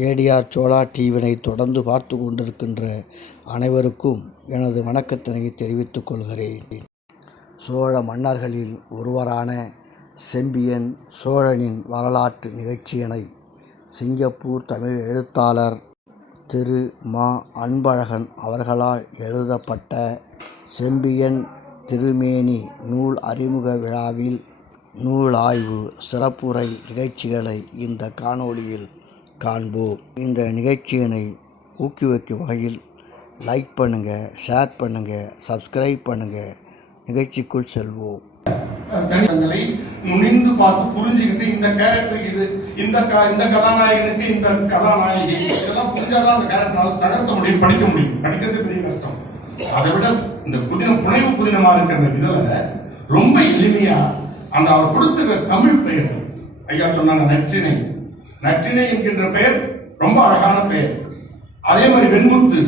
ADR Chola டிவியினை தொடர்ந்து பார்த்து கொண்டிருக்கின்ற அனைவருக்கும் எனது வணக்கத்தினை தெரிவித்துக் கொள்கிறேன். சோழ மன்னர்களில் ஒருவரான செம்பியன் சோழனின் வரலாற்று நிகழ்ச்சியினை சிங்கப்பூர் தமிழ் எழுத்தாளர் திரு மா. அன்பழகன் அவர்களால் எழுதப்பட்ட செம்பியன் திருமேனி நூல் அறிமுக விழாவில் நூல் ஆய்வு சிறப்புரை நிகழ்ச்சிகளை இந்த காணொளியில் காண்போம். இந்த நிகழ்ச்சியினை ஊக்குவிக்கும் வகையில் லைக் பண்ணுங்கள், ஷேர் பண்ணுங்கள், சப்ஸ்கிரைப் பண்ணுங்கள். நிகழ்ச்சிக்குள் செல்வோம். தனித்தங்களை நுழைந்து பார்த்து புரிஞ்சுக்கிட்டு இந்த கேரக்டர் இது, இந்த கதாநாயகனுக்கு இந்த கதாநாயகி, இதெல்லாம் புரிஞ்சாதான் அந்த கேரக்டர் நகர்த்த முடியும், படிக்க முடியும். படிக்கிறது பெரிய கஷ்டம். அதை விட இந்த புனைவு புதினமா இருக்கிற இதுல ரொம்ப எளிமையா அந்த அவர் கொடுத்துற தமிழ் பெயர், ஐயா சொன்னாங்க நற்றினை. நற்றினை என்கின்ற பெயர் ரொம்ப அழகான பெயர். அதே மாதிரி வெண்முத்து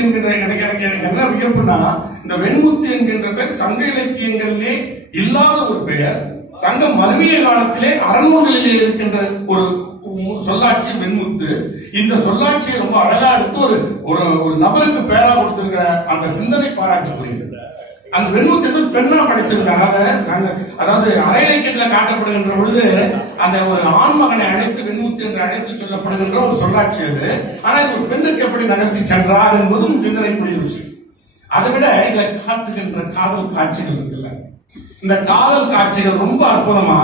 என்கின்ற எனக்கு என்ன வியப்புனா, இந்த வெண்முத்து என்கின்ற பெயர் சங்க இலக்கியங்களிலே இல்லாத ஒரு பெயர். சங்கம் மருவிய காலத்திலே அறநூல்களிலே இருக்கின்ற ஒரு சொல்லாட்சி வெண்முத்து. இந்த சொல்லாட்சியை ரொம்ப அழகா எடுத்து ஒரு நபருக்கு பெயரா கொடுத்திருக்கிற அந்த சிந்தனை பாராட்டக்கூடியது. அந்த வெண்முத்து பெண்ணா படைச்சிருந்தாங்க. அதாவது அரை இலக்கியத்தில் காட்டப்படுகின்ற பொழுது அந்த ஒரு ஆண்மகனை அழைத்து வெண்முத்து என்று அழைத்து சொல்லப்படுகின்ற ஒரு சொல்லாட்சி அது. ஆனா இது ஒரு பெண்ணுக்கு எப்படி நகர்த்தி சென்றார் என்பதும் சிந்தனைக்குரிய விஷயம். அதை விட இதை காட்டுகின்ற காதல் காட்சிகள் இருக்குல்ல, இந்த காதல் காட்சிகள் ரொம்ப அற்புதமா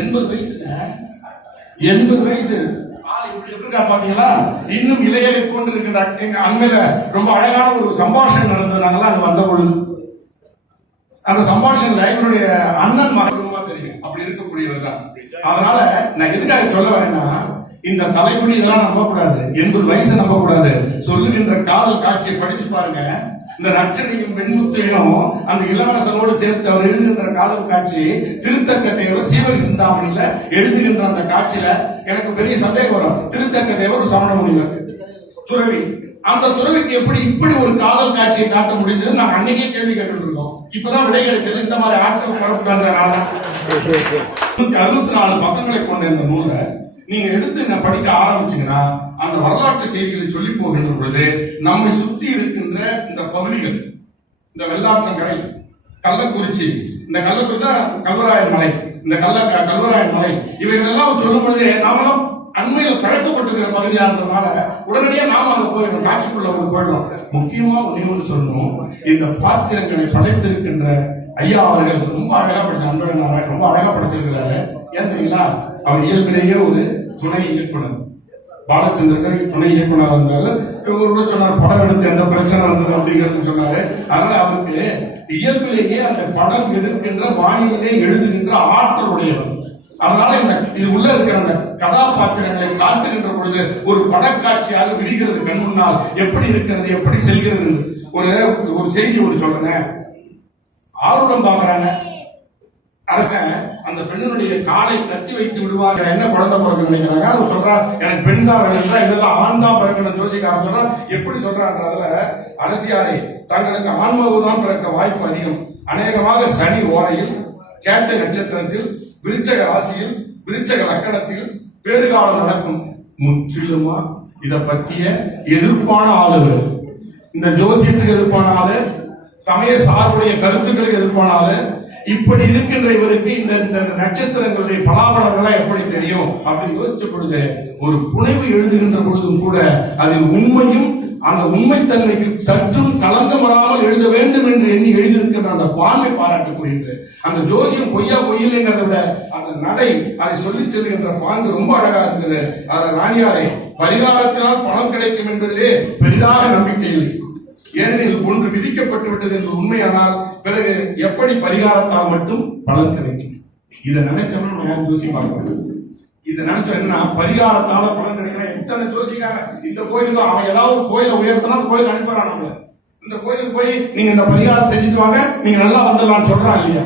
80 வயசு பாத்தீங்களா, இன்னும் இளையரை போன்று இருக்கின்ற எங்க அண்மையில ரொம்ப அழகான ஒரு சம்பாஷணை நடந்ததுனால அங்க வந்த பொழுது அந்த சம்பாஷணை இவருடைய அண்ணன் மகனுமா தெரியும், அப்படி இருக்கக்கூடியவர் தான். அதனால நான் எதுக்காக சொல்ல வரேன்னா, இந்த தலைமுடி இதெல்லாம் நம்ப கூடாது, 80 வயசு நம்ப கூடாது. சொல்லுகின்ற காதல் காட்சியை படிச்சு பாருங்க. இந்த நற்றினையும் வெண்முத்தையும் அந்த இளவரசனோடு சேர்த்து அவர் எழுதுகின்ற காதல் காட்சி திருத்தக்க தேவர் சீவக சிந்தாமணியில எழுதுகின்ற அந்த காட்சியில எனக்கு பெரிய சந்தேகம் வரும். திருத்தக்க தேவர் சமண முனிவர் துறவி, அந்த துறவிக்கு எப்படி இப்படி ஒரு காதல் காட்சியை காட்ட முடிஞ்சது நாங்க அன்னைக்கே கேள்வி கேட்டுருக்கோம். இப்பதான் விடை கிடைச்சது. இந்த மாதிரி ஆட்கள் பரப்புறாங்க. 64 பக்கங்களை கொண்ட இந்த நூலை நீங்க எடுத்து படிக்க ஆரம்பிச்சீங்கன்னா அந்த வரலாற்று செய்திகளை சொல்லி போகின்ற பொழுது நம்மை சுத்தி இருக்கின்ற இந்த பகுதிகள், இந்த வெள்ளாற்றங்கரை, கள்ளக்குறிச்சி, இந்த கள்ளக்குறிச்சி தான் கல்வராயன் மலை, இந்த கல்வராயன் மலை, இவைகள் எல்லாம் சொல்லும் பொழுது நாமெல்லாம் அண்மையில் பழக்கப்பட்டிருக்கிற பகுதியானதுனால உடனடியாக நாம அங்க போயிடும், காட்சிக்குள்ள போயிடும். முக்கியமா ஒன்று சொல்லணும், இந்த பாத்திரங்களை படைத்திருக்கின்ற ஐயா அவர்கள் ரொம்ப அழகா படிச்ச அன்பழகன் ரொம்ப அழகா படிச்சிருக்கிறாரு. ஏன் தெரியுங்களா, அவர் இயல்பிலேயே ஒரு துணை இயக்குனர், பாலச்சந்திரன் துணை இயக்குனர் இருந்தாரு. இவரு சொன்னார் படம் எடுத்து எந்த பிரச்சனை வந்தது அப்படிங்கிறது சொன்னாரு. அதனால அவருக்கு இயல்பிலேயே அந்த படம் எடுக்கின்ற வானிலே எழுதுகின்ற ஆற்றல் உடையவர். அதனால இது உள்ள இருக்கிற அந்த கதாபாத்திரங்களை காட்டுகின்ற பொழுது ஒரு படக்காட்சியாக விரிகிறது கண் முன்னால். எப்படி இருக்கிறது, எப்படி செல்கிறது. ஒரு செய்தி ஒன்று சொல்றேன். ஆர்வம் பாக்குறாங்க அரசன் அந்த பெண்ணுடைய காலை கட்டி வைத்து விடுவாங்க. என்ன குழந்தை பிறகு நினைக்கிறாங்க. அவர் சொல்றா எனக்கு பெண் தான் வேணும்னா, இதெல்லாம் ஆண் தான் பிறக்கணும். ஜோசிக்காரன் சொல்றா எப்படி சொல்றான்றதுல அரசியாரை தங்களுக்கு ஆன்மாவு தான் பிறக்க வாய்ப்பு அதிகம். அநேகமாக சனி ஓரையில், கேட்டை நட்சத்திரத்தில், விருச்சக ராசியில், விருச்சக லக்கணத்தில் பேறுகாலம் நடக்கும். முற்றிலுமா இத பற்றிய எதிர்ப்பான ஆளுகள், இந்த ஜோசியத்துக்கு எதிர்ப்பான ஆளு, சமய சார்புடைய கருத்துக்களுக்கு எதிர்ப்பான ஆளு. இப்படி இருக்கின்ற இவருக்கு இந்த நட்சத்திரங்களுடைய பலாபலங்களா எப்படி தெரியும் அப்படின்னு யோசிச்ச பொழுது ஒரு புனைவு எழுதுகின்ற பொழுதும் கூட அதில் உண்மையும் அந்த உண்மைத்தன்மைக்கு சற்றும் களங்கம் வராமல் எழுத வேண்டும் என்று எண்ணி எழுதியிருக்கின்ற அந்த பான்மை பாராட்டக்கூடியது. அந்த ஜோசியம் பொய்யா பொய்யில்லைங்கிறத விட அந்த நடை, அதை சொல்லி செல்கின்ற பாங்கு ரொம்ப அழகா இருக்குது. அதை ராணியாரை பரிகாரத்தினால் பணம் கிடைக்கும் என்பதிலே பெரிதாக நம்பிக்கை இல்லை. ஏனெனில் ஒன்று விதிக்கப்பட்டு விட்டது என்று உண்மையானால் பிறகு எப்படி பரிகாரத்தால் மட்டும் பலன் கிடைக்கும். இதை நினைச்சோம்னா நம்ம யாரும் ஜோசி பார்க்கணும். இதை நினைச்சோம் என்ன பரிகாரத்தால பலன் கிடைக்கணும். எத்தனை ஜோசிக்காங்க இந்த கோயிலுக்கு அவன் ஏதாவது கோயிலை உயர்த்தினா அந்த கோயில் அனுப்புறான். நம்மள இந்த கோயிலுக்கு போய் நீங்க இந்த பரிகாரம் செஞ்சுட்டு வாங்க, நீங்க நல்லா வந்துடலாம்னு சொல்றான் இல்லையா.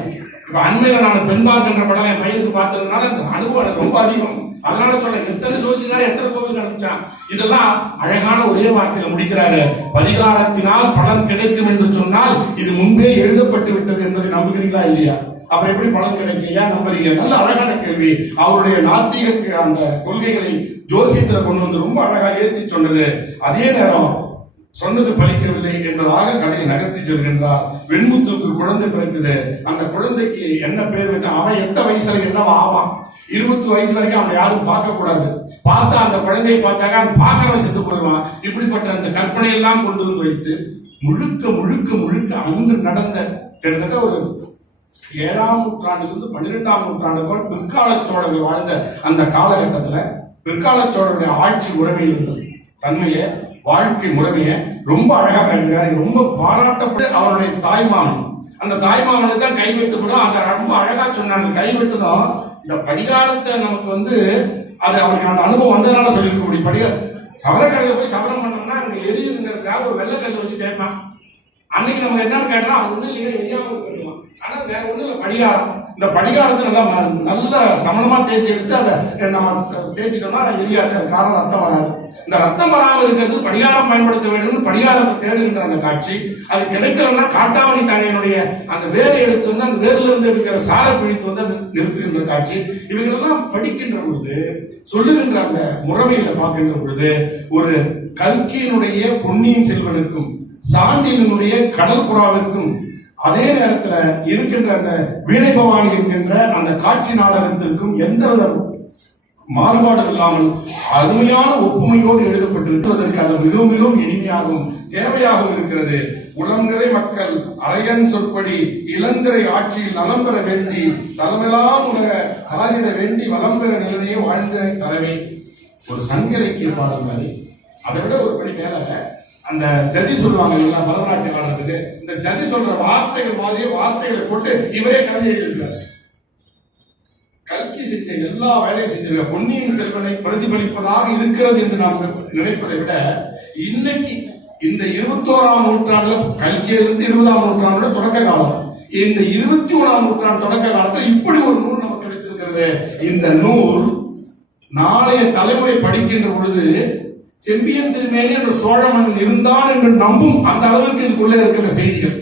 இப்ப அண்மையில நான் பெண் பார்க்கின்ற படம் என் பையனுக்கு பார்த்ததுனால இந்த அனுபவம் எனக்கு ரொம்ப அதிகம். அதனால சொல்ல எத்தனை ஜோசிக்கார எத்தனை கோவில் அனுப்பிச்சான். இதெல்லாம் அழகான ஒரே வார்த்தையில முடிக்கிறாரு. பரிகாரத்தினால் பலன் கிடைக்கும் என்று சொன்னால் இது முன்பே எழுதப்பட்டு விட்டது என்பதை நம்புகிறீங்களா இல்லையா? அப்புறம் எப்படி பலன் கிடைக்கும், ஏன் நம்புறீங்க? நல்ல அழகான கேள்வி. அவருடைய நாத்திக அந்த கொள்கைகளை ஜோசியத்துல கொண்டு வந்து ரொம்ப அழகா ஏற்றி சொன்னது. அதே நேரம் சொன்னது பலிக்கவில்லை என்பதாக கதையை நகர்த்தி செல்கின்றார். வெண்முத்துக்கு குழந்தை பிறக்குது. அந்த குழந்தைக்கு என்ன பேர் வச்சா, அவன் எந்த வயசுல என்னவா ஆவான்? 20 வயசு வரைக்கும் அவனை யாரும் பார்க்க கூடாது. பார்த்தா அந்த குழந்தையை பார்த்தாக்க அந்த பார்க்கறவன் செத்து போயிடுவான். இப்படிப்பட்ட அந்த கற்பனை எல்லாம் கொண்டு வந்து வைத்து முழுக்க முழுக்க முழுக்க அங்கு நடந்த கிட்டத்தட்ட ஒரு 7ஆம் நூற்றாண்டிலிருந்து 12ஆம் நூற்றாண்டுக்குள் பிற்கால சோழர்கள் வாழ்ந்த அந்த காலகட்டத்துல பிற்கால சோழருடைய ஆட்சி முறைமை இருந்தது. தன்மையை, வாழ்க்கை முறைமையை ரொம்ப அழகா கண்டார். ரொம்ப பாராட்டப்பட்டு அவனுடைய தாய்மாமன், அந்த தாய்மாமனுக்கு தான் கைவெட்டுப்படும். அதை ரொம்ப அழகா சொன்னாங்க. கைவெட்டுதான் இந்த படிகாரத்தை நமக்கு அது அவருக்கு அந்த அனுபவம் வந்ததுனால சொல்லியிருக்க முடியும். சவரக்கடையில போய் சவரம் பண்ணோம்னா அங்க எரியுதுங்கிறதுக்காக ஒரு வெள்ளைக்கல் வச்சு தேய்ப்பான். அன்னைக்கு நமக்கு என்னன்னு கேட்டா அது ஒண்ணு இல்லையா, எரியாம இருக்கணும். ஆனா வேற ஒண்ணு இல்ல, படிகாரம். இந்த படிகாரத்தை நல்ல சமணமா தேய்ச்சி எடுத்து அதை நம்ம தேய்ச்சிட்டோம்னா எரியாது, காரணம் ரத்தம் வராது. இந்த ரத்தம் வராமல் இருக்கிறது படிகாரம் பயன்படுத்த வேண்டும். படிகாரத்தை தேடுகின்ற அந்த காட்சி. அது கிடைக்கலன்னா காட்டாமணி தாழையனுடைய அந்த வேரை எடுத்து அந்த வேர்ல இருந்து எடுக்கிற சாரை பிடித்து அது நிறுத்துகின்ற காட்சி. இவைகளெல்லாம் படிக்கின்ற பொழுது, சொல்லுகின்ற அந்த முறைமையில பார்க்கின்ற பொழுது, ஒரு கல்கியினுடைய பொன்னியின் செல்வனுக்கும் சாண்டியனுடைய கடல் புறாவிற்கும் அதே நேரத்துல இருக்கின்ற அந்த வீணை பவானி என்கின்ற அந்த காட்சி நாடகத்திற்கும் எந்தவித மாறுபாடு இல்லாமல் அருமையான ஒப்புமையோடு எழுதப்பட்டிருப்பதற்கு அது மிகவும் மிகவும் இனிமையாகவும் தேவையாகவும் இருக்கிறது. உளம்நிறை மக்கள் அரையன் சொற்படி இளந்திரை ஆட்சியில் நலம் பெற வேண்டி தலமெல்லாம் உலக தாரிட வேண்டி வளம் பெற நிலையே வாழ்ந்திரை தரவே. ஒரு சங்க இலக்கிய பாடல் மாதிரி. அதை விட ஒரு படி மேல அந்த ஜதி சொல்லுவாங்க இல்லையா பரதநாட்டியம் ஆடுறதுக்கு, இந்த ஜதி சொல்ற வார்த்தைகள் மாதிரியே வார்த்தைகளை போட்டு இவரே கவிதை எழுதியிருக்கிறார். கல்கி செஞ்ச எல்லா வேலையும் செஞ்சிருக்க. பொன்னியின் செல்வனை பிரதிபலிப்பதாக இருக்கிறது என்று நாம் நினைப்பதை விட இன்னைக்கு இந்த 21ஆம் நூற்றாண்டுல கல்கியிலிருந்து 20ஆம் நூற்றாண்டோட தொடக்க காலம், இந்த 21ஆம் நூற்றாண்டு தொடக்க காலத்தில் இப்படி ஒரு நூல் நமக்கு கிடைச்சிருக்கிறது. இந்த நூல் நாளைய தலைமுறை படிக்கின்ற பொழுது செம்பியன் திருமேனி என்ற சோழ மன்னன் இருந்தான் என்று நம்பும் அந்த அளவுக்கு இதுக்குள்ளே இருக்கிற செய்திகள்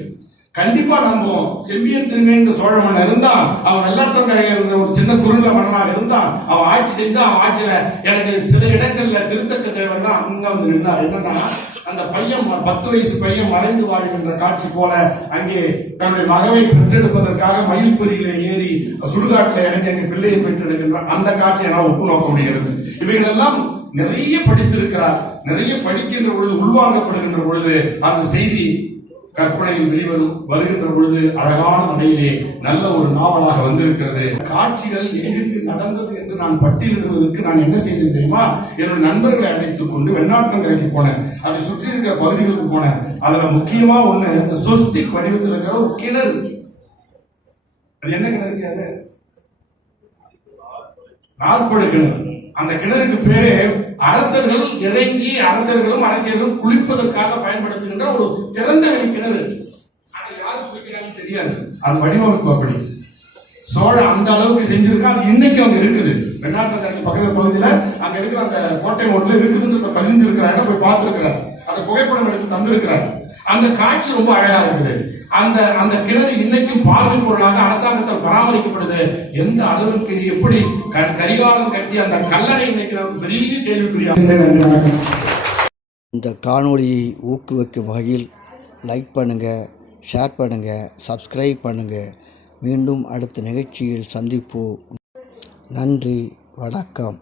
கண்டிப்பா நம்புவோம். செம்பியன் திருமேனி என்ற சோழ மன்னன் இருந்தான், அவன் வெள்ளாற்றங்கரையில் இருந்த ஒரு சின்ன குறுங்க மன்னனாக இருந்தான், அவன் ஆட்சி செய்தான். அவன் ஆட்சியில எனக்கு சில இடங்கள்ல திருத்தக்க தேவர் தான் அங்க வந்து நின்றார். என்னன்னா அந்த பையன் 10 வயசு பையன் மறைந்து வாழ்கின்ற காட்சி போல அங்கே தன்னுடைய மகவை பெற்றெடுப்பதற்காக மயில்பொறியில ஏறி சுடுகாட்டில் இறங்கி அங்கே பிள்ளையை பெற்றெடுக்கின்ற அந்த காட்சியை நான் ஒப்பு நோக்க முடிகிறது. இவைகள் எல்லாம் நிறைய படித்திருக்கிறார். நிறைய படிக்கின்ற பொழுது, உள்வாங்கப்படுகின்ற பொழுது அந்த செய்தி கற்பனையில் வருகின்ற பொழுது அழகான நடையிலே நல்ல ஒரு நாவலாக வந்திருக்கிறது. காட்சிகள் எங்கிருந்து நடந்தது என்று நான் பட்டியலிடுவதற்கு நான் என்ன செய்தேன் தெரியுமா? என்னுடைய நண்பர்களை அழைத்துக் கொண்டு வெண்ணாற்றங்கரைக்கு போனேன். அதை சுற்றி இருக்கிற பகுதிகளுக்கு போனேன். அதுல முக்கியமா ஒண்ணு, இந்த சொஸ்திக் வடிவத்தில் இருக்கிற ஒரு கிணறு. அது என்ன கிணறு? நாற்பழ கிணறு. அந்த கிணறுக்கு பேரு அரசர்கள் இறங்கி அரசர்களும் அரசியர்களும் குளிப்பதற்காக பயன்படுத்துகின்ற ஒரு திறந்த வெளி கிணறு. ஆனா யாரு குளிக்கிறாங்கன்னு தெரியாது. அது வடிவமைப்பு அப்படி. சோழ அந்த அளவுக்கு செஞ்சிருக்கா. அது இன்னைக்கு அங்க இருக்குது. வெண்ணாற்றங்கரைக்கு பக்கத்து பகுதியில அங்க இருக்கிற அந்த கோட்டை ஒன்றில் இருக்குதுன்ற பதிந்து இருக்கிறாங்க. போய் பார்த்திருக்கிறார். அந்த புகைப்படம் எடுத்து தந்திருக்கிறார். அந்த காட்சி ரொம்ப அழகா இருக்குது. அந்த கிணறு இன்னைக்கும் பார்வை பொருளாக அரசாங்கத்தால் பராமரிக்கப்படுது. எந்த அளவுக்கு எப்படி கரிகாலம் கட்டி அந்த கல்லறை இன்னைக்கு பெரிய கேள்விக்குறியாக. இந்த காணொளியை ஊக்குவிக்கும் வகையில் லைக் பண்ணுங்கள், ஷேர் பண்ணுங்கள், சப்ஸ்கிரைப் பண்ணுங்கள். மீண்டும் அடுத்த நிகழ்ச்சியில் சந்திப்போம். நன்றி, வணக்கம்.